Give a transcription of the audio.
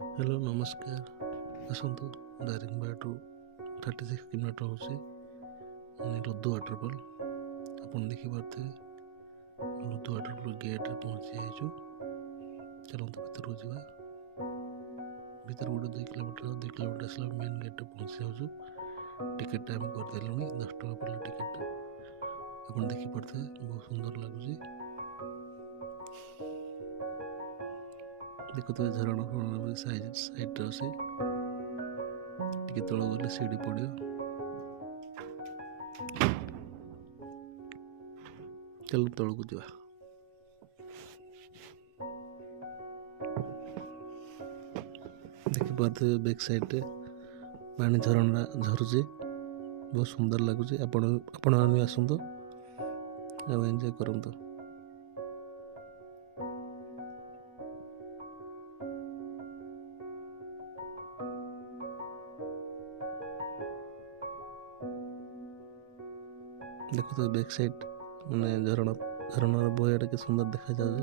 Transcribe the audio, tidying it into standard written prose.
Hello नमस्कार आसतु Daringbadi 36 kilometre हूँ लुदु waterfall आप देखिपे लुदु वाटरफॉल गेट पहुँची जाइए। चलते भर जावा भर गोटे 2 किलोमीटर आसला मेन गेट पहुँची जाऊँ। टिकेट टाइम करदेलु 10 टका पड़े टिकेट आप देखिपे बहुत सुंदर लगुच। देखुए झरण फरण साइड अच्छे टे तल गले सीढ़ी पड़ो। चल तलू जा देखिपे बैक साइड पानी झरणा झरुचे बहुत सुंदर लगुच। आपण मैंने आसतु एंजॉय करंतु। देखो तो बैक साइड मैंने झरणार बहटा के सुंदर देखा जाए।